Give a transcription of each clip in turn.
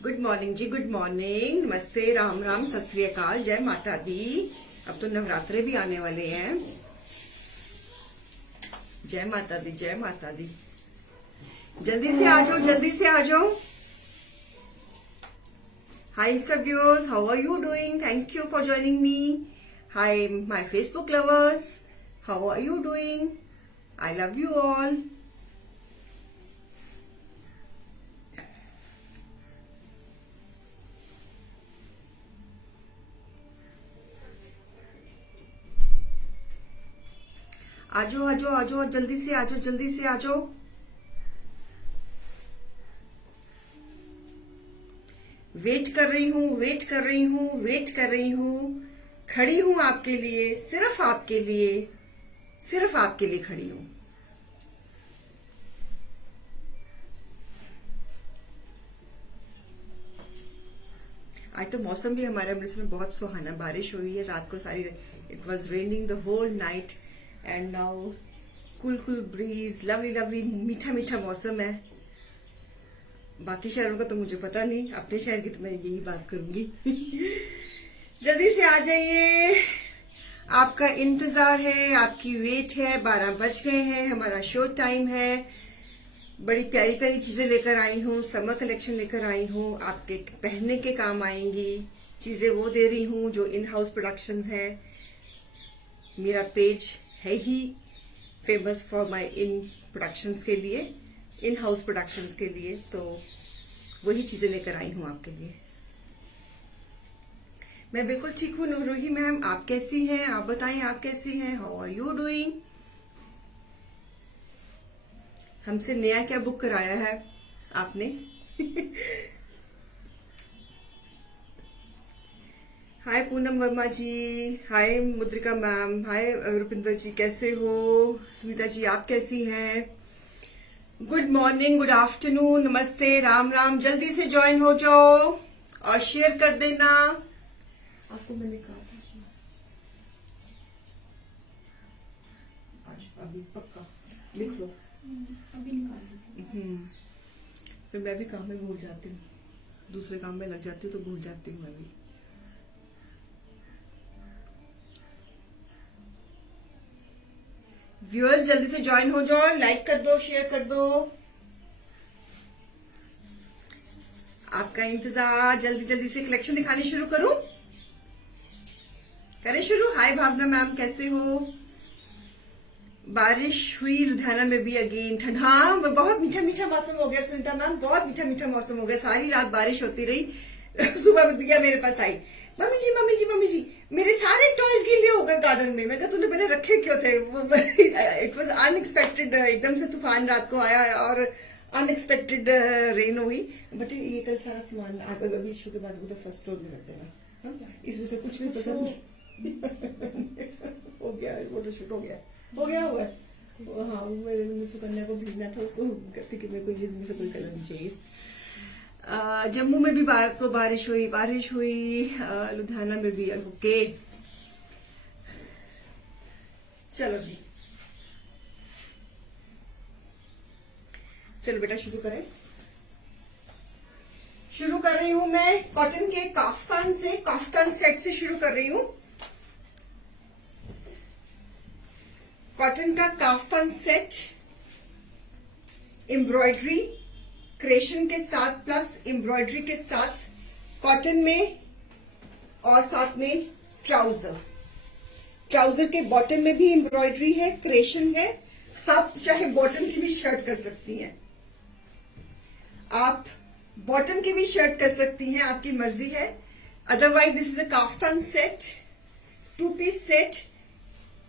Good morning जी, good morning, नमस्ते, राम राम, सत श्री अकाल, जय माता दी। अब तो नवरात्रे भी आने वाले हैं। जय माता दी, जय माता दी। जल्दी से आ जाओ, जल्दी से आ जाओ। Hi insta viewers, how are you doing? Thank you for joining me. Hi my Facebook lovers, how are you doing? I love you all. आजो आजो आजो, जल्दी से आजो, जल्दी से आजो। वेट कर रही हूँ, वेट कर रही हूँ, वेट कर रही हूँ। खड़ी हूँ आपके लिए, सिर्फ आपके लिए, सिर्फ आपके लिए खड़ी हूँ। आज तो मौसम भी हमारे अमृतसर में बहुत सुहाना, बारिश हुई है रात को सारी। It was raining the whole night and now cool cool breeze, lovely lovely, मीठा मीठा मौसम है। बाकी शहरों का तो मुझे पता नहीं, अपने शहर की तो मैं यही बात करूंगी। जल्दी से आ जाइए, आपका इंतजार है, आपकी वेट है। 12 बज गए हैं, हमारा शो टाइम है। बड़ी प्यारी प्यारी चीजें लेकर आई हूँ, समर कलेक्शन लेकर आई हूँ, आपके पहनने के काम आएंगी चीजें। वो दे रही हूँ जो इन हाउस प्रोडक्शंस है। मेरा पेज है ही famous for my in productions के लिए, इन हाउस प्रोडक्शंस के लिए, तो वही चीजें लेकर आई हूँ आपके लिए। मैं बिल्कुल ठीक हूँ नूरुही मैम, आप कैसी हैं? आप बताएं, आप कैसी हैं? How are you doing? हमसे नया क्या बुक कराया है आपने? हाय पूनम वर्मा जी, हाय मुद्रिका मैम, हाय रुपिंदर जी, कैसे हो? सुनीता जी, आप कैसी हैं? गुड मॉर्निंग, गुड आफ्टरनून, नमस्ते, राम राम। जल्दी से ज्वाइन हो जाओ और शेयर कर देना। आपको मैंने कहा था आज अभी पक्का लिख लो। अभी निकाल। फिर मैं भी काम में भूल जाती हूँ, दूसरे काम में लग जाती हूँ तो भूल जाती हूँ मैं भी। व्यूअर्स जल्दी से ज्वाइन हो जाओ, लाइक कर दो, शेयर कर दो। आपका इंतजार। जल्दी जल्दी से कलेक्शन दिखानी शुरू करूं? करें शुरू? हाय भावना मैम, कैसे हो? बारिश हुई लुधियाना में भी अगेन, ठंड। हाँ, बहुत मीठा मीठा मौसम हो गया सुनीता मैम, बहुत मीठा मीठा मौसम हो गया। सारी रात बारिश होती रही। सुबह दिया मेरे पास आई, मम्मी जी मम्मी जी मम्मी जी, मेरे सारे टॉयज गीले हो गए गार्डन में। मैं कहा तूने पहले रखे क्यों थे? इट वॉज अनएक्सपेक्टेड, एकदम से तूफान रात को आया और अनएक्सपेक्टेड रेन हुई। बट ये कल सारा सामान अभी शो के बाद उधर फर्स्ट फ्लोर में रख देना। इसमें से कुछ भी पसंद हो गया, फोटोशूट हो गया, हो गया हुआ। हाँ, मैंने सुकन्या को भेजना था, उसको कहती कि मेरे को ये से कोई कलर नहीं चाहिए। जम्मू में भी रात को बारिश हुई, बारिश हुई, लुधियाना में भी। ओके, चलो जी, चलो बेटा शुरू करें। शुरू कर रही हूं मैं कॉटन के काफ्तान से, काफ्तान सेट से शुरू कर रही हूं। कॉटन का काफ्तान सेट, एम्ब्रॉयडरी क्रेशन के साथ प्लस एम्ब्रॉयडरी के साथ, कॉटन में, और साथ में ट्राउजर। ट्राउजर के बॉटम में भी एम्ब्रॉयडरी है, क्रेशन है। आप चाहे बॉटम की भी शर्ट कर सकती हैं, आप बॉटम की भी शर्ट कर सकती हैं, आपकी मर्जी है। Otherwise this is a kaftan set, 2 piece set.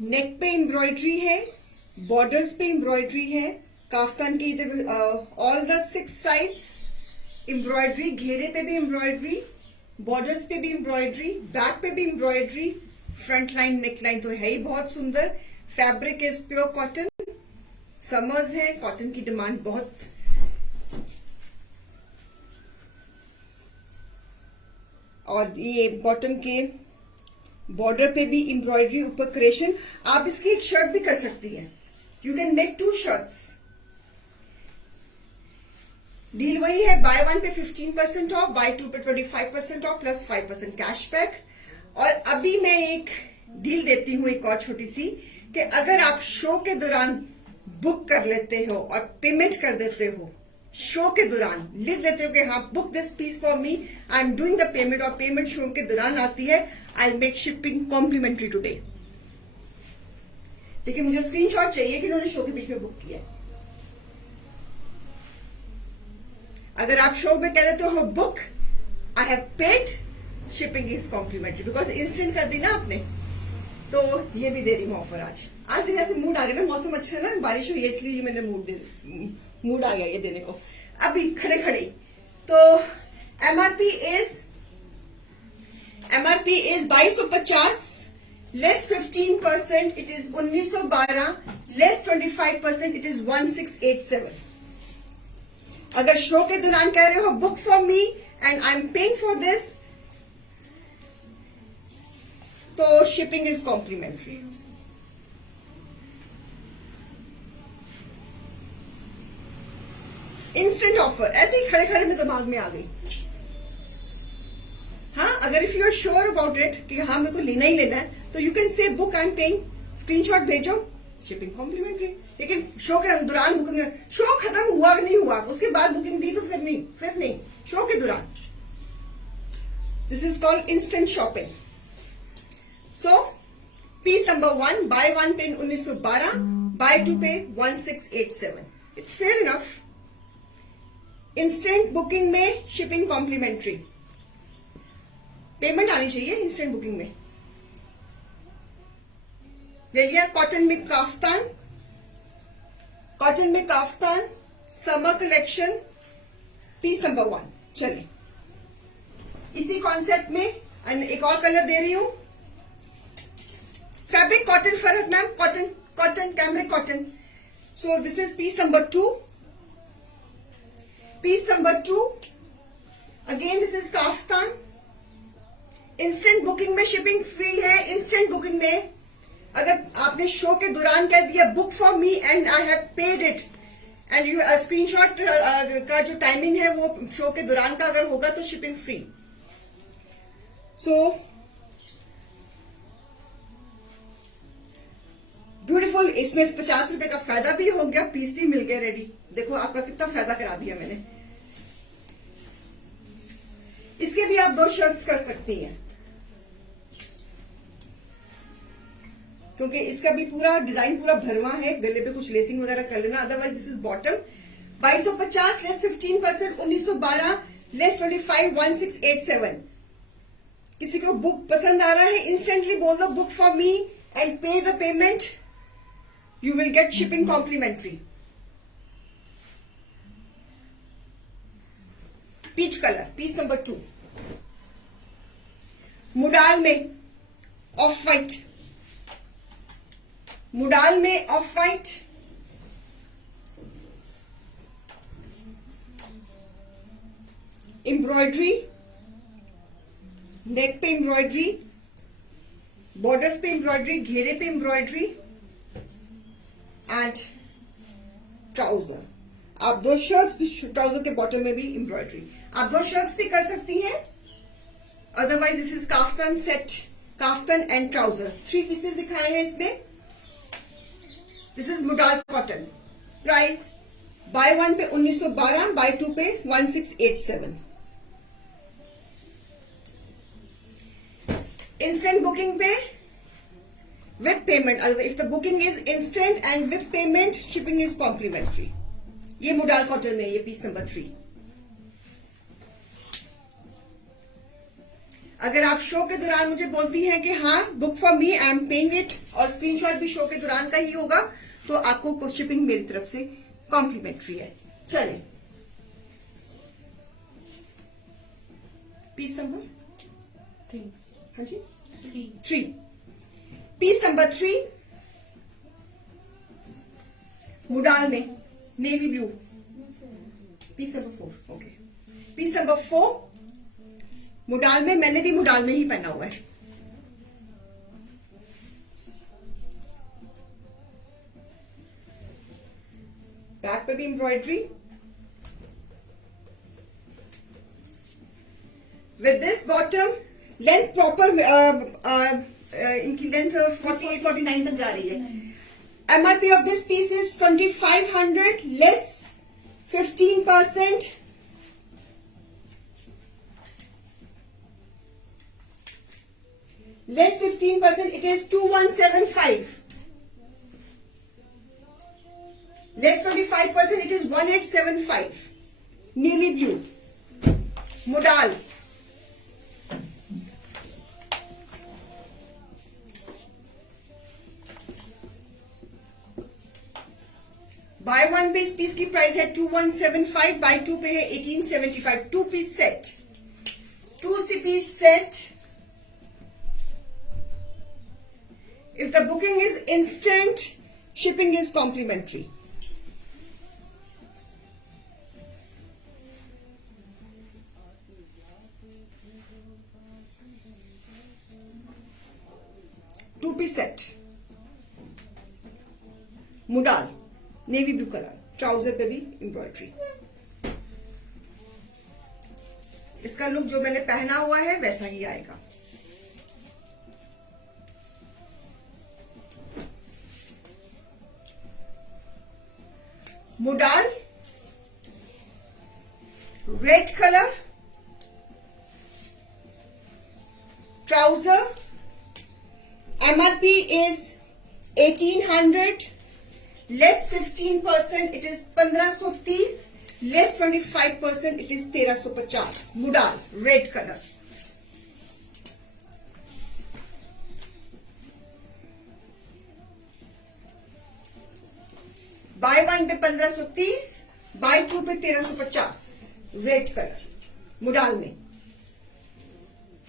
Neck पे एम्ब्रॉयडरी है, बॉर्डर्स पे एम्ब्रॉयडरी है। काफ्तान के इधर ऑल द 6 साइड्स एम्ब्रॉयडरी, घेरे पे भी एम्ब्रॉयडरी, बॉर्डर्स पे भी एम्ब्रॉयडरी, बैक पे भी embroidery, front line neck line तो है ही बहुत सुंदर। Fabric is pure cotton, summers है, कॉटन की डिमांड बहुत। और ये बॉटम के बॉर्डर पे भी एम्ब्रॉयडरी, ऊपर क्रेशन। आप इसकी एक शर्ट भी कर सकती हैं, you can make 2 shirts. Deal वही है, बाय वन पे 15% ऑफ, बाय टू पे 25% ऑफ प्लस 5% कैशबैक। और अभी मैं एक डील देती हूँ, एक और छोटी सी, कि अगर आप शो के दौरान बुक कर लेते हो और पेमेंट कर देते हो, शो के दौरान लिख देते हो कि हाँ book this piece for me, I am doing the payment, और पेमेंट शो के दौरान आती है, I make shipping complimentary today. लेकिन मुझे स्क्रीनशॉट चाहिए कि उन्होंने शो के बीच में बुक किया है। अगर आप शो में कह देते हो book, I have paid, shipping is complimentary, because instant कर दी ना आपने। तो ये भी दे रही हूँ ऑफर आज। आज दिन ऐसे मूड आ गया ना, मौसम अच्छा है ना, बारिश हुई है, इसलिए मैंने मूड आ गया ये देने को अभी खड़े खड़े। तो MRP is 2250, less 15%, it is 1912, less 25%, it is 1687। अगर शो के दौरान कह रहे हो book for me and I am paying for this, तो shipping is complimentary. Instant offer ऐसे ही खड़े खड़े में दिमाग में आ गई। हाँ, अगर if you are sure about it कि हाँ मेरे को लेना ही लेना है, तो you can say book I am paying, screenshot भेजो, शिपिंग कॉम्प्लीमेंट्री। लेकिन शो के दौरान बुकिंग, शो खत्म हुआ नहीं हुआ उसके बाद बुकिंग दी तो फिर नहीं, शो के दौरान। This is called instant shopping. So piece number 1, buy one pay 1912, buy two pay 1687। It's fair enough. Instant booking में शिपिंग कॉम्प्लीमेंट्री, पेमेंट आनी चाहिए इंस्टेंट बुकिंग में। ले लिया कॉटन में kaftan, summer collection, piece number 1। चलिए इसी कॉन्सेप्ट में एक और कलर दे रही हूं, fabric cotton Farhat ma'am, cotton cambric cotton. So this is peace number 2। Again this is kaftan. Instant booking में शिपिंग फ्री है। इंस्टेंट बुकिंग में अगर आपने शो के दौरान कह दिया book for me and I have paid it, and you screenshot का जो टाइमिंग है वो शो के दौरान का अगर होगा तो शिपिंग फ्री। So beautiful. इसमें 50 रुपए का फायदा भी हो गया, पीस भी मिल गया रेडी। देखो आपका कितना फायदा करा दिया मैंने। इसके भी आप 2 शर्ट्स कर सकती हैं, क्योंकि इसका भी पूरा डिजाइन पूरा भरवा है, गले पे कुछ लेसिंग वगैरह कर लेना। Otherwise this is bottom. 2250 less 15%, 1912 less 25, 1687। किसी को बुक पसंद आ रहा है, इंस्टेंटली बोल दो book for me and pay the payment, you will get shipping complimentary. Peach colour, piece number 2। मुडाल में ऑफ वाइट, एम्ब्रॉयडरी, नेक पे एम्ब्रॉयडरी, बॉर्डर्स पे एम्ब्रॉयडरी, घेरे पे एम्ब्रॉयडरी एंड ट्राउजर। आप 2 शर्ट्स भी, ट्राउजर के बॉटम में भी एम्ब्रॉयडरी, आप 2 शर्ट्स भी कर सकती हैं। Otherwise this is kaftan set, kaftan and trouser. 3 pieces दिखाए हैं इसमें। This is modal cotton. Price buy 1 pay 1912, buy 2 pay 1687। Instant booking pay with payment, if the booking is instant and with payment shipping is complimentary. ये modal cotton में, ये piece number 3। अगर आप show के दौरान मुझे बोलती हैं कि हाँ book for me, I am paying it, और स्क्रीनशॉट भी शो के दौरान का ही होगा, तो आपको शिपिंग मेरी तरफ से कॉम्प्लीमेंट्री है। चलिए पीस नंबर 3। हाँ जी 3। पीस नंबर 3 मुडाल में navy blue, piece number 4। Okay, piece number 4 modal में। मैंने भी मुडाल में ही पहना हुआ है। बैक पे भी embroidery, with this bottom length proper इनकी लेंथ 48-49 तक जा रही है. MRP of this piece is 2500 less 15%. Less 15%, it is 2175. Less 25%, it is 1875. Navy blue. Modal. Buy one piece की प्राइस है 2175, buy two पे है 1875. 2 piece set. 2 piece set. If the booking is instant, shipping is complimentary. Two-piece set. Mudal. Navy blue color. Trouser पे भी embroidery. इसका look जो मैंने पहना हुआ है वैसा ही आएगा. Modal, red color, trouser, MRP is 1800, less 15%, it is 1530, less 25%, it is 1350. Modal, red color. Bye one पे 1530, बाय टू पे 1350. रेड कलर मुडाल में.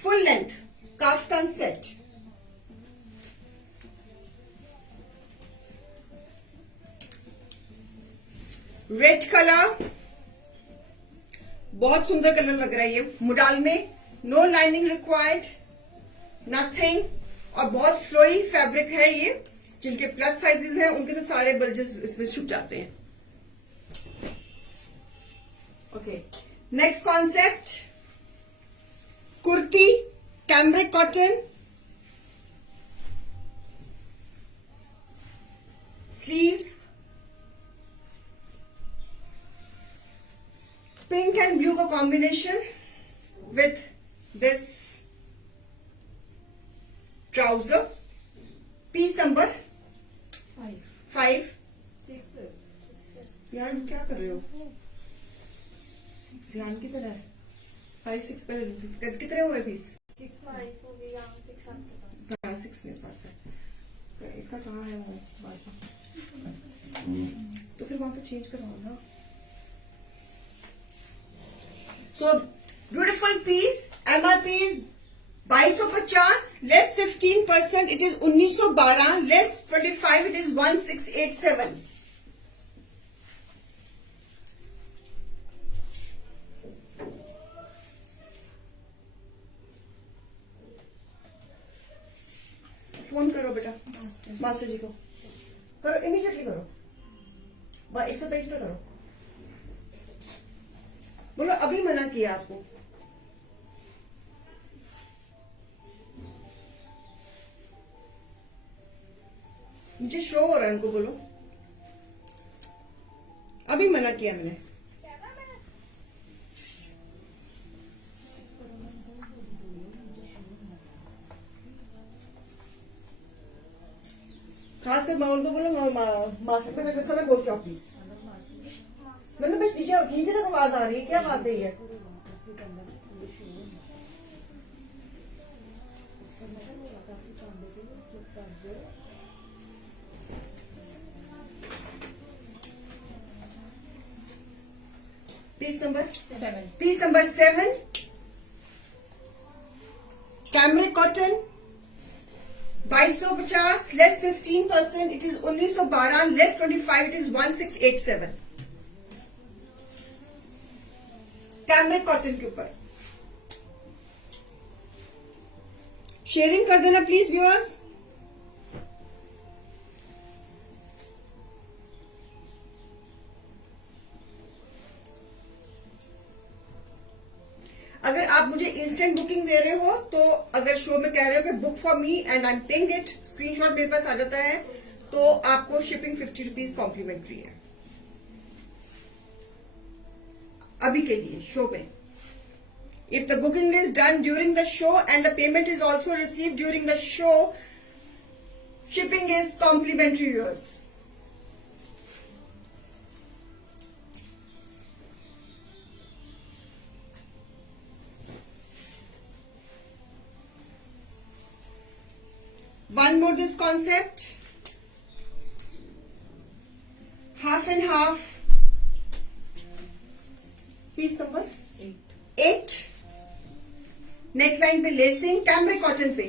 Full length kaftan set. Red colour बहुत सुंदर कलर लग रहा है ये मुडाल में. नो लाइनिंग रिक्वायर्ड, नथिंग, और बहुत फ्लोई फैब्रिक है ये. जिनके प्लस साइजेस हैं उनके तो सारे बल्जेस इसमें छुप जाते हैं. Okay, next concept kurti, cambric cotton, sleeves, pink and blue का combination with this trouser. Piece number 5. 6. यार क्या कर रहे हो? ध्यान की तरह है. 5 6 पर कितने हुए पीस? 6 5 हो गया. 6 आपके पास. हाँ 6 मेरे पास है. इसका कहाँ है वो बाल? तो फिर वहां पे चेंज करवाओ ना. So beautiful piece. MRP is 2250, less 15%, it is 1912, less 25, it is 1687. Phone करो बेटा मास्टर जी को. करो, इमीडिएटली करो. 123 पे करो. बोलो अभी मना किया आपको. मुझे शो हो रहा है, उनको बोलो अभी मना किया मैंने. खास कर माहौल को बोलो मास्टर पे कैसा ना बोल के आप प्लीज. मतलब बस नीचे तक आवाज आ रही है. क्या बात है ये? Piece number 7. Piece number 7. Cambric cotton. 2250, less 15%, it is 1912, less 25, it is 1687. Cambric cotton के ऊपर. शेयरिंग कर देना प्लीज व्यूअर्स. अगर आप मुझे इंस्टेंट बुकिंग दे रहे हो तो अगर शो में कह रहे हो कि book for me and I am paying it, screenshot मेरे पास आ जाता है, तो आपको शिपिंग 50 रुपीज कॉम्प्लीमेंट्री है अभी के लिए शो में. If the booking is done during the show and the payment is also received during the show, shipping is complimentary yours. One more this concept. Half and half. Piece number 8. Neckline पे lacing, cambric cotton पे,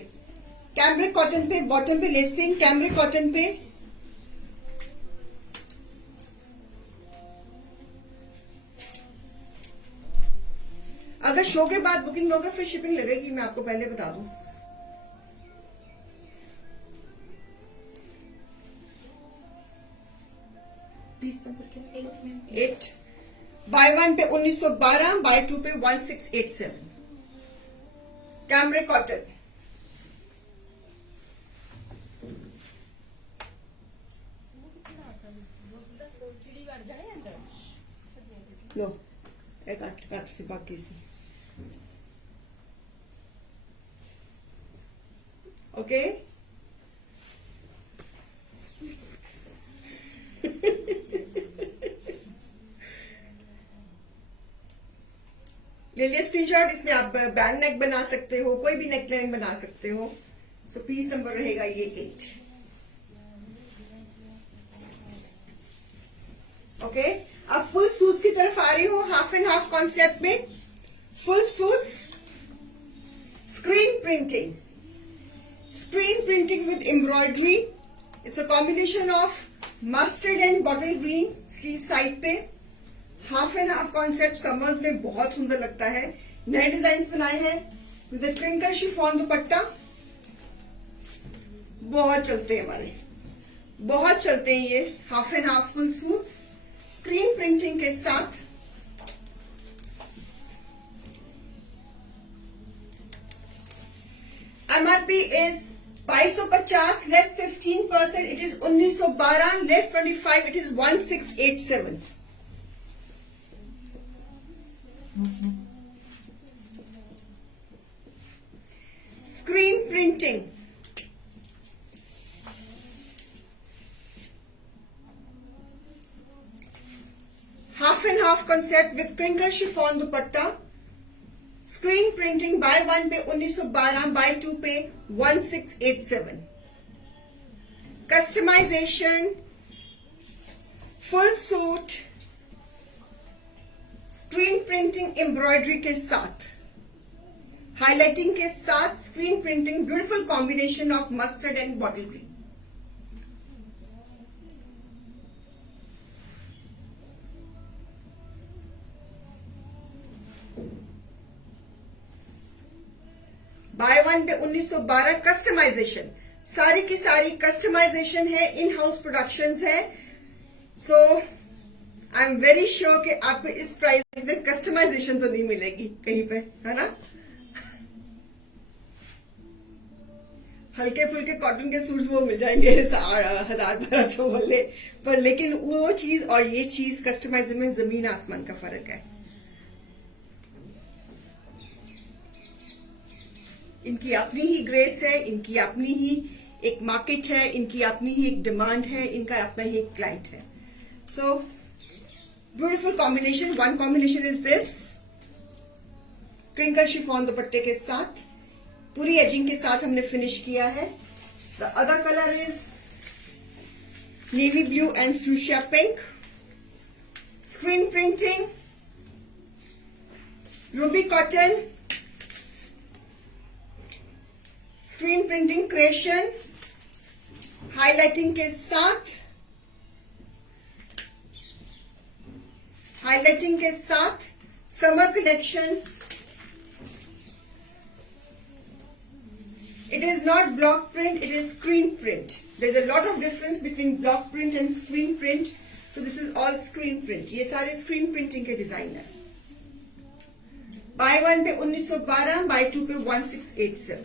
cambric cotton पे bottom पे lacing, cambric cotton पे. अगर show के बाद booking लोगे फिर शिपिंग लगेगी, मैं आपको पहले बता दूं. पीस नंबर क्या? 8. Bye 1 pay 1912, buy 2 pay 1687. Cambric cotton. लो एक 8 से बाकी से. ओके. ले लिया स्क्रीनशॉट. इसमें आप बैंड नेक बना सकते हो, कोई भी नेकलाइन बना सकते हो. सो पीस नंबर रहेगा ये 8. ओके. अब फुल सूट्स की तरफ आ रही हूँ हाफ एंड हाफ कॉन्सेप्ट में. Full suits, screen printing, screen printing with embroidery. It's a combination of mustard and bottle green sleeve side पे. Half and half concept summers में बहुत सुंदर लगता है. नए डिजाइन बनाए हैं विद ट्विंकल शिफॉन दुपट्टा. बहुत चलते हैं हमारे, बहुत चलते हैं ये half and half full suits screen printing के साथ. MRP is 2250 less 15%. It is 1912 less 25. It is 1687. Screen printing. Half and half concept with crinkle chiffon dupatta. Screen printing by 1 pay 1912, by 2 pay 1687. Customization, full suit, screen printing embroidery के साथ, highlighting के साथ screen printing. Beautiful combination of mustard and bottle green. Buy 1 pay 1912. Customization, सारी की सारी customization है, in house productions है. सो I am very sure कि आपको इस प्राइस में कस्टमाइजेशन तो नहीं मिलेगी कहीं पे, है ना. हल्के फुल्के कॉटन के सूट्स वो मिल जाएंगे 1000-1200 वाले पर, लेकिन वो चीज और ये चीज कस्टमाइज में जमीन आसमान का फर्क है. इनकी अपनी ही ग्रेस है, इनकी अपनी ही एक मार्केट है, इनकी अपनी ही एक डिमांड है, इनका अपना ही एक क्लाइंट है. So beautiful combination. One combination is this crinkle chiffon दुपट्टे के साथ, पूरी एजिंग के साथ हमने फिनिश किया है. The other colour is navy blue and fuchsia pink. Screen printing, Ruby cotton, screen printing Christian, highlighting के साथ, हाईलाइटिंग के साथ summer collection. It is not block print, it is screen print. There's a lot of difference between block print and screen print. So this is all screen print. ये सारे screen printing के design है. Bye 1 pay 1912, buy 2 pay 1687।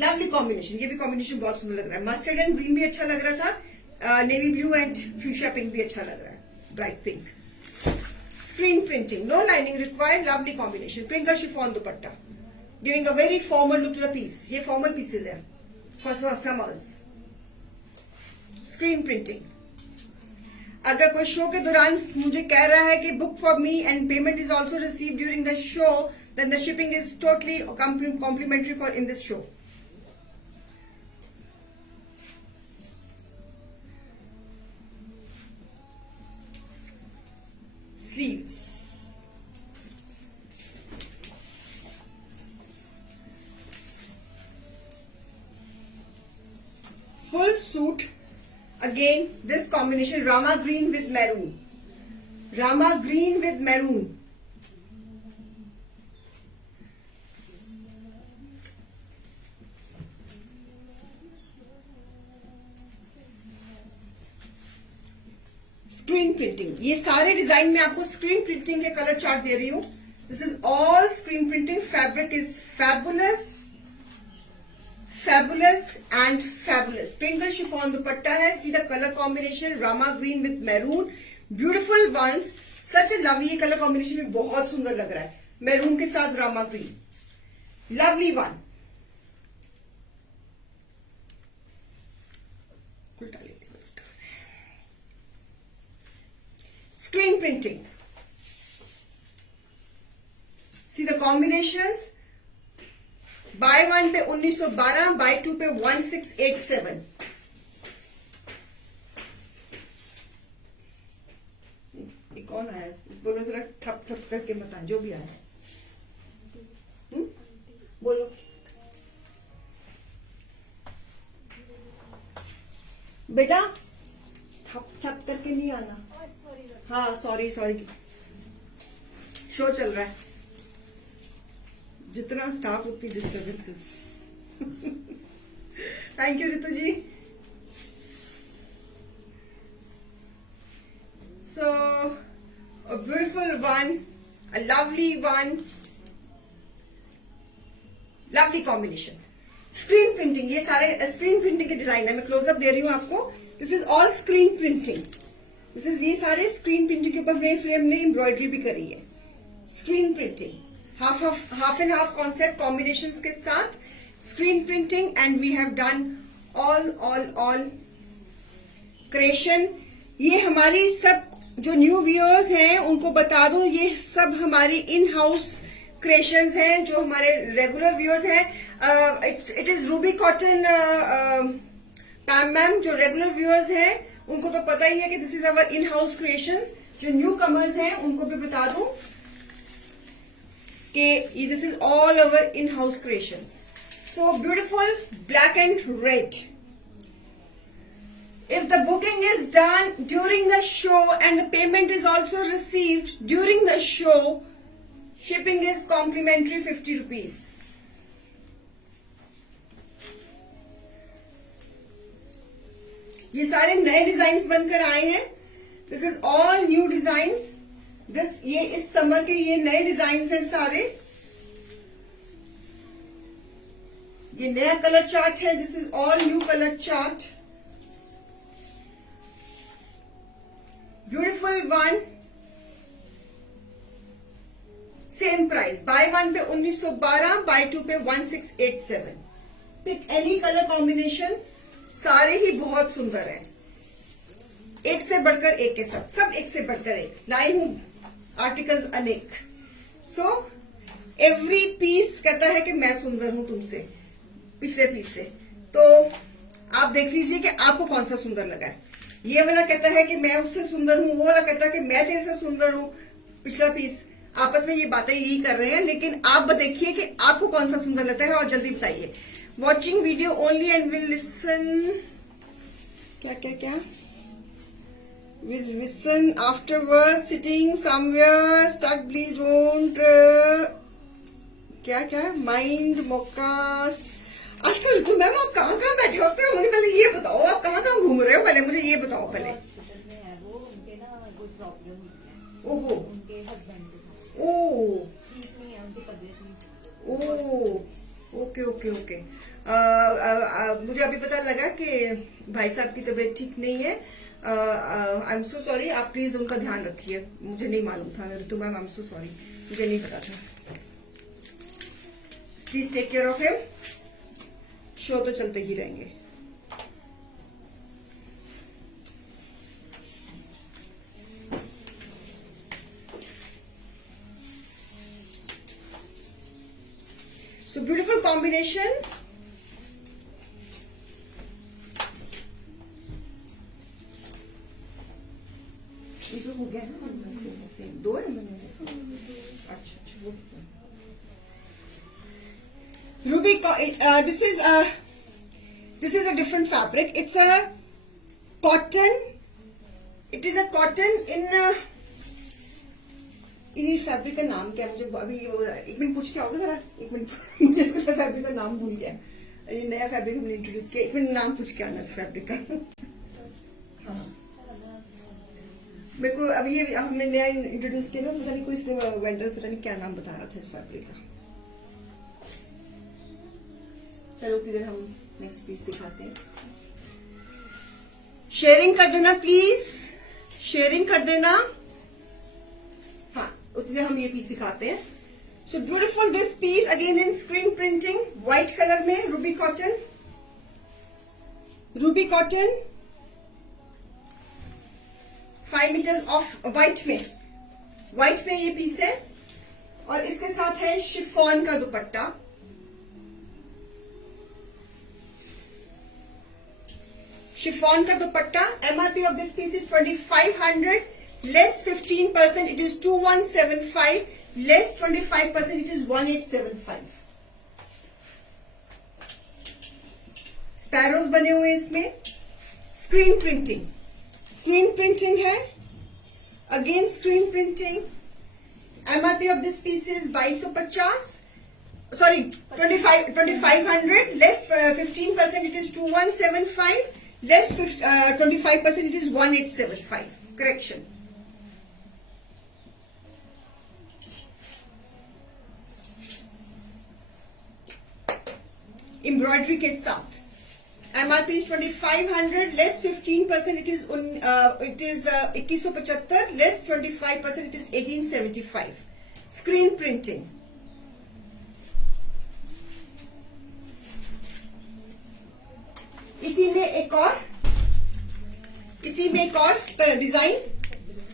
Lovely combination, ये भी combination बहुत सुंदर लग रहा है। मस्टर्ड एंड ग्रीन भी अच्छा लग रहा था, navy blue and fuchsia pink भी अच्छा लग रहा है, bright pink. Screen printing, no lining required, lovely combination. Crinkle chiffon dupatta, giving a very formal look to the piece. ये फॉर्मल पीसेज है फॉर समर्स। स्क्रीन प्रिंटिंग, अगर कोई शो के दौरान मुझे कह रहा है कि book for me and payment is also receive during the show, then the shipping is totally complimentary for in this show. Sleeves, full suit, again this combination Rama green with maroon, Rama green with maroon. Screen printing, ये सारे design में आपको screen printing के colour chart दे रही हूं। This is all screen printing. Fabric is fabulous, fabulous and fabulous. Crinkle chiffon dupatta है। See the colour combination, Rama green with maroon, beautiful ones. Such a lovely, ये कलर कॉम्बिनेशन भी बहुत सुंदर लग रहा है, मैरून के साथ Rama green, lovely one. Screen printing. See the combinations. Buy 1 pay 1912, buy 2 pay 1687। ये कौन आया? बोलो जरा, ठप ठप करके बता जो भी आया। बोलो। बेटा ठप ठप करके नहीं आना। हाँ सॉरी, शो चल रहा है, जितना स्टाफ उतनी disturbances. Thank you Ritu ji. So a beautiful one, a lovely one, lovely combination. Screen printing, ये सारे स्क्रीन प्रिंटिंग के डिजाइन है। मैं क्लोजअप दे रही हूं आपको। This is all screen printing. This is, ये सारे स्क्रीन प्रिंटिंग के ऊपर मेरे फ्रेम ने एम्ब्रॉयडरी भी करी है। Screen printing, half and half concept combinations के साथ screen printing, and we have done all creation. ये हमारी सब जो न्यू व्यूअर्स हैं उनको बता दूं, ये सब हमारी इन हाउस क्रिएशंस हैं। जो हमारे रेगुलर व्यूअर्स हैं, it is Ruby cotton पैम ma'am. जो रेगुलर व्यूअर्स हैं उनको तो पता ही है कि this is our in house creations. जो न्यू कमर्स हैं उनको भी बता दूं कि this is all our in house creations. So beautiful black and red. If the booking is done during the show and the payment is also received during the show, shipping is complimentary 50 rupees. ये सारे नए designs बनकर आए हैं। This is all new designs. ये इस summer के ये नए डिजाइन्स हैं सारे। ये नया कलर चार्ट है। This is all new colour chart. Beautiful one, same price. Buy 1 pay 1912, buy 2 pay 1687। Pick any colour combination, सारे ही बहुत सुंदर हैं, एक से बढ़कर एक के साथ, सब एक से बढ़कर एक। लाई हूं आर्टिकल्स अनेक। सो एवरी पीस कहता है कि मैं सुंदर हूं तुमसे, पिछले पीस से। तो आप देख लीजिए कि आपको कौन सा सुंदर लगा है। ये वाला कहता है कि मैं उससे सुंदर हूं, वो वाला कहता है कि मैं तेरे से सुंदर हूं। पिछला पीस आपस में ये बातें यही कर रहे हैं, लेकिन आप देखिए कि आपको कौन सा सुंदर लगता है और जल्दी बताइए। Watching video only and will listen, क्या will listen afterward, sitting somewhere stuck, please don't क्या माइंड मोकास्ट। आजकल तो मैम आप कहाँ कहाँ बैठे होते हो? मुझे पहले ये बताओ, आप कहाँ कहाँ घूम रहे हो? पहले मुझे ये बताओ पहले। हॉस्पिटल में है वो, उनके ना कोई प्रॉब्लम हुई है ओहो, उनके हस्बैंड के साथ, ओ, ठीक नहीं है उनकी तबीयत नहीं। ओ, ओके ओके ओके। मुझे अभी पता लगा कि भाई साहब की तबीयत ठीक नहीं है। आई एम सो सॉरी, आप प्लीज उनका ध्यान रखिए। मुझे नहीं मालूम था Ritu ma'am, I am so sorry, मुझे नहीं पता था। Please take care of him. Show तो चलते ही रहेंगे। So beautiful combination. ये तो हो गया ना, सेम दो है मैंने। अच्छा वो Ruby, this is a different fabric. It's a cotton. It is a cotton in ये फैब्रिक का नाम क्या है? मुझे अभी एक मिनट पूछ के आओगे जरा, एक मिनट। मुझे इसका फैब्रिक का नाम भूल गया। ये नया फैब्रिक हमने इंट्रोड्यूस किया, एक मिनट नाम पूछ के आना इस फैब्रिक का। हाँ, मेरे को अभी ये हमने नया इंट्रोड्यूस किया ना, पता नहीं कोई इसने वेंडर पता नहीं क्या नाम बता रहा था इस फैब्रिक का। चलो किधर हम नेक्स्ट पीस दिखाते हैं। शेयरिंग कर देना प्लीज, शेयरिंग कर देना। हाँ, उतने हम ये पीस दिखाते हैं। So beautiful this piece again in screen printing, white colour में, ruby cotton, ruby cotton 5 metres off white में, व्हाइट में ये पीस है। और इसके साथ है शिफॉन का दुपट्टा। शिफॉन का dupatta. MRP of this piece is 2500, less 15%, it is 2175, less 25%, it is 1875। Sparrows बने हुए हैं इसमें। स्क्रीन प्रिंटिंग, स्क्रीन प्रिंटिंग है, again screen printing. MRP of this piece is 2250, sorry 2500, less 15%, it is 2175, less 25%, it is 1875. Correction. Embroidery के साथ MRP is 2500, less 15%, it is 2175, less 25%, it is 1875. Screen printing. इसी में एक और design.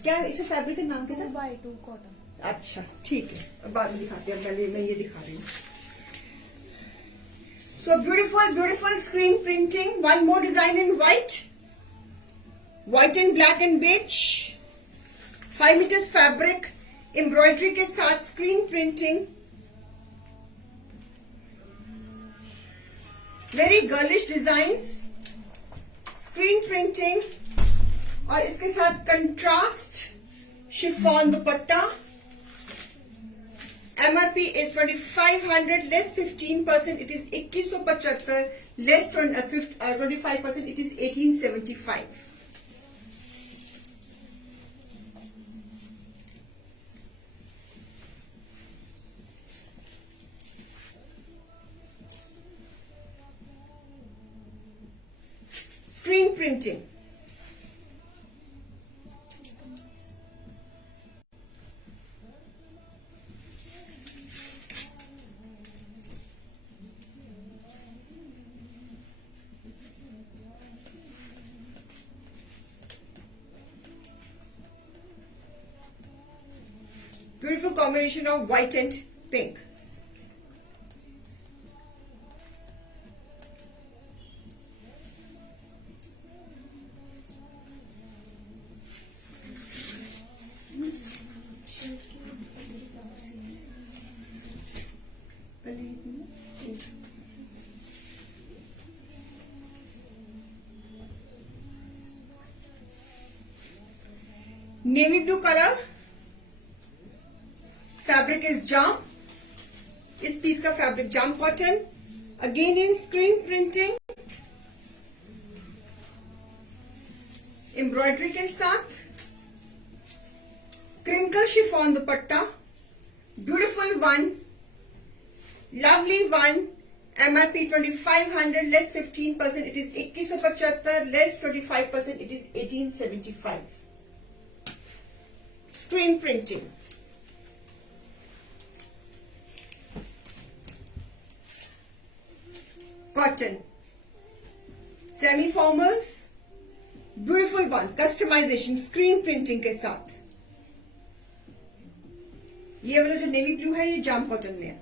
क्या इसे fabric का नाम क्या था? Y2 cotton. अच्छा ठीक है, अब बाद में दिखाते हैं, पहले मैं ये दिखा रही हूँ। So beautiful beautiful screen printing. One more design in white, white and black and beige, 5 metres fabric, embroidery के साथ screen printing. Very girlish designs, screen printing और इसके साथ contrast chiffon dupatta. MRP is 2500, less 15%, it is 2175, less 25%, it is 1875। Screen printing. Beautiful combination of white and pink. Navy blue color, fabric is jam. इस piece का fabric jam cotton. Again in screen printing, embroidery के साथ, crinkle chiffon dupatta, beautiful one, lovely one, MRP 2500, less 15%, it is 2175, less 25%, it is 1875. Screen printing. Cotton. Semi-formals. Beautiful one. Customization. Screen printing के साथ. ये वाला जो navy blue है ये जाम cotton में है.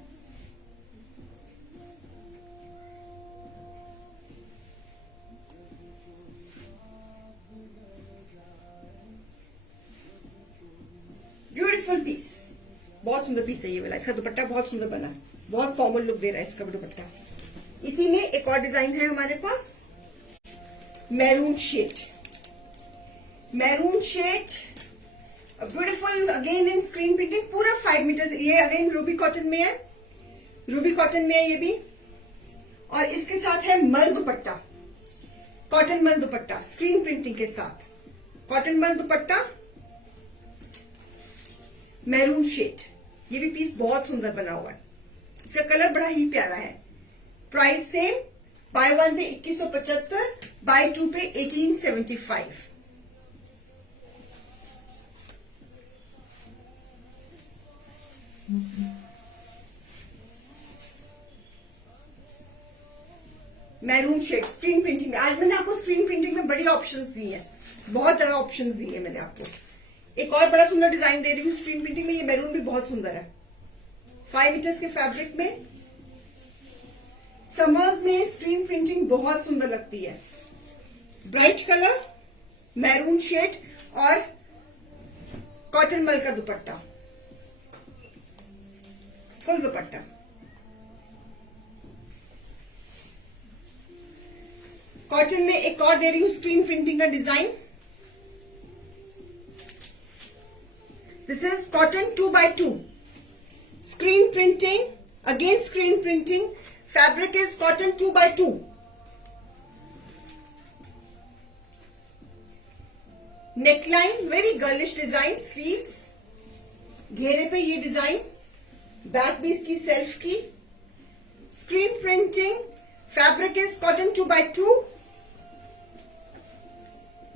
ब्यूटीफुल पीस, बहुत सुंदर पीस है ये वाला. इसका दुपट्टा बहुत सुंदर बना है, बहुत फॉर्मल लुक दे रहा है इसका दुपट्टा. इसी में एक और डिजाइन है हमारे पास, maroon shade. Maroon shade, beautiful again in screen printing, पूरा 5 मीटर. ये अगेन रूबी कॉटन में है, रूबी कॉटन में है ये भी. और इसके साथ है मल दुपट्टा, कॉटन मल दुपट्टा स्क्रीन प्रिंटिंग के साथ. कॉटन मल दुपट्टा, मैरून शेड. ये भी पीस बहुत सुंदर बना हुआ है, इसका कलर बड़ा ही प्यारा है. प्राइस सेम, बाय वन पे 2175, बाय टू पे 1875. मैरून शेड स्क्रीन प्रिंटिंग में. आज मैंने आपको स्क्रीन प्रिंटिंग में बड़ी ऑप्शंस दी है, बहुत ज्यादा ऑप्शंस दी है मैंने आपको. एक और बड़ा सुंदर डिजाइन दे रही हूँ स्क्रीन प्रिंटिंग में. ये मैरून भी बहुत सुंदर है, 5 मीटर्स के फैब्रिक में. समर्स में स्क्रीन प्रिंटिंग बहुत सुंदर लगती है. ब्राइट कलर, मैरून शेड और कॉटन मल का दुपट्टा, फुल दुपट्टा. कॉटन में एक और दे रही हूं स्क्रीन प्रिंटिंग का design. This is cotton 2x2. Screen printing. Again screen printing. Fabric is cotton 2x2. Neckline, very girlish design. Sleeves. घेरे पे ये डिजाइन. बैक भी इसकी सेल्फ की. Screen printing. Fabric is cotton 2x2.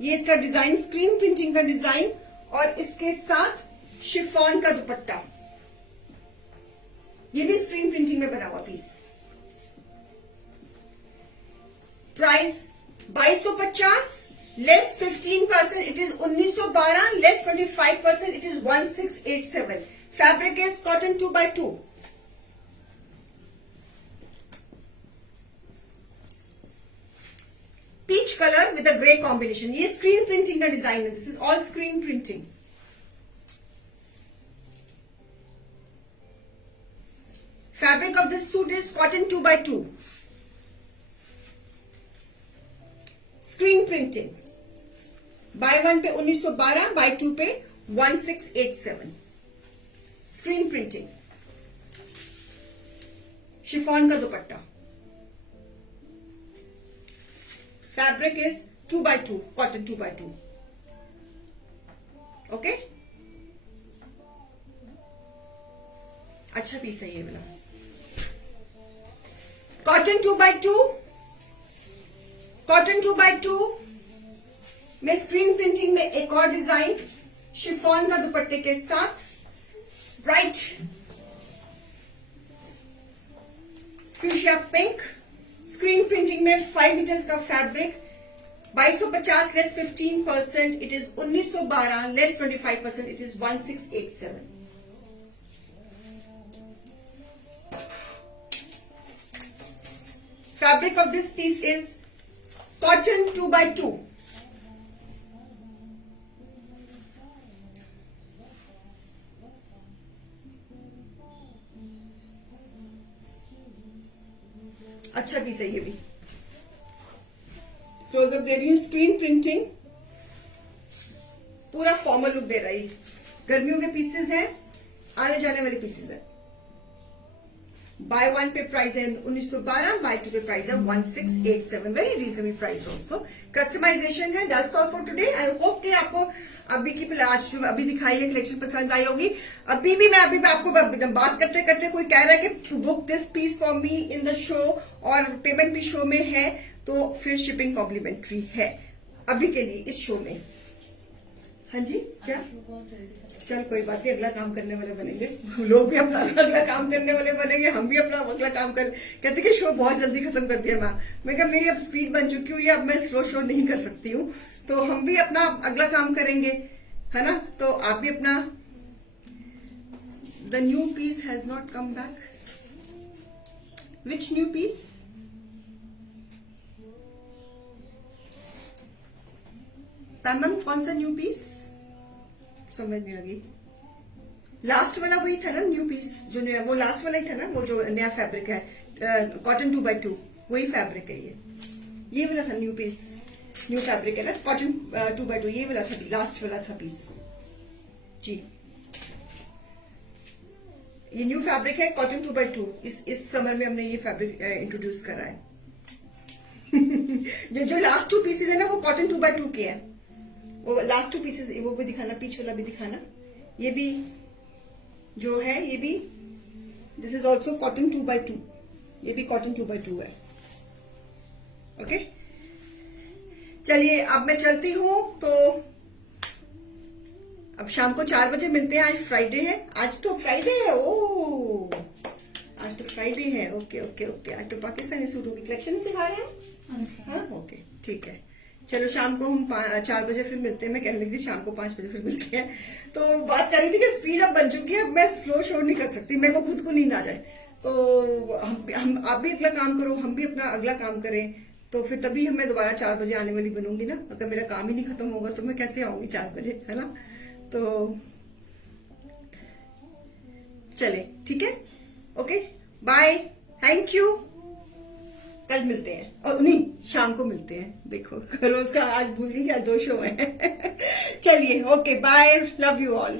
ये इसका डिजाइन, स्क्रीन प्रिंटिंग का design. और इसके साथ शिफॉन का दुपट्टा. ये भी स्क्रीन प्रिंटिंग में बना हुआ piece. Price 2250, less 15%, it is 1912, less 25%, it is 1687. Fabric is cotton 2x2. Peach colour with a grey combination. ये स्क्रीन प्रिंटिंग का डिजाइन है. This is all screen printing. Fabric of this suit is cotton 2x2. Screen printing. Buy one पे 1912, buy two पे 1687. Screen printing. Chiffon का दुपट्टा. Fabric is 2x2, cotton 2x2. Okay? अच्छा piece है ये वाला. Cotton 2x2, cotton 2x2 में screen printing में एक और डिजाइन, शिफॉन का दुपट्टे के साथ. Bright fuchsia pink. Screen printing में 5 मीटर्स का fabric. 2250 less 15%, it is 1912, less 25%, it is 1687. Fabric of this piece is cotton 2x2. अच्छा पीस है ये भी. क्लोजअप दे रही हूं. स्क्रीन प्रिंटिंग, पूरा फॉर्मल लुक दे रही. गर्मियों के पीसेस हैं, आने जाने वाले पीसेस हैं. बाय वन पे प्राइस है 1912, बाय टू पे प्राइस है 1687, very reasonable price also. Customization है। That's all for today. I hope कि आपको अभी की आज जो अभी दिखाई है कलेक्शन पसंद आई होगी। अभी भी मैं आपको बात करते करते कोई कह रहा है कि book this piece for me in the show और पेमेंट भी शो में है, तो फिर शिपिंग कॉम्प्लीमेंट्री है अभी के लिए इस शो में। हाँ जी, क्या? चल कोई बात नहीं, अगला काम करने वाले बनेंगे लोग भी अपना अगला काम करने वाले बनेंगे, हम भी अपना अगला काम कहते कि शो बहुत जल्दी खत्म कर दिया। मैं कहा मेरी अब स्पीड बन चुकी हुई है, अब मैं स्लो शो नहीं कर सकती हूँ, तो हम भी अपना अगला काम करेंगे, है ना। तो आप भी अपना the new piece has not come back. Which new piece? पैमन, कौन सा न्यू पीस? समझ नहीं लगी। लास्ट वाला वही था ना न्यू पीस, जो नया वो लास्ट वाला ही था ना, वो जो नया फैब्रिक है कॉटन 2x2, वही फैब्रिक है ये वाला था न्यू पीस, न्यू फैब्रिक है ना कॉटन 2x2, ये वाला था, लास्ट वाला था पीस जी। ये न्यू फैब्रिक है कॉटन 2x2। इस समर में हमने ये फैब्रिक इंट्रोड्यूस करा है। जो लास्ट 2 पीसेज है ना वो कॉटन 2x2 के है, वो लास्ट 2 पीसेस वो भी दिखाना, पीछे वाला भी दिखाना। ये भी जो है ये भी this is also cotton 2x2, ये भी कॉटन 2x2 है। ओके, चलिए अब मैं चलती हूं, तो अब शाम को 4 बजे मिलते हैं। आज फ्राइडे है, आज तो फ्राइडे है, ओ आज तो फ्राइडे है। ओके ओके ओके, आज तो पाकिस्तानी सूटों की कलेक्शन दिखा रहे हैं। हाँ ओके ठीक है, चलो शाम को हम 4 बजे फिर मिलते हैं। मैं कहने लगी थी शाम को 5 बजे फिर मिलते हैं, तो बात कर रही थी कि स्पीड अब बन चुकी है, अब मैं स्लो शो नहीं कर सकती, मेरे को खुद को नींद आ जाए। तो हम आप भी अपना काम करो, हम भी अपना अगला काम करें, तो फिर तभी मैं दोबारा 4 बजे आने वाली बनूंगी ना। अगर मेरा काम ही नहीं खत्म होगा तो मैं कैसे आऊंगी 4 बजे, है ना। तो चले, ठीक है, ओके, बाय, थैंक यू। कल मिलते हैं, और नहीं शाम को मिलते हैं। देखो रोज का आज भूल गई क्या, 2 शो है। चलिए okay, bye, love you all.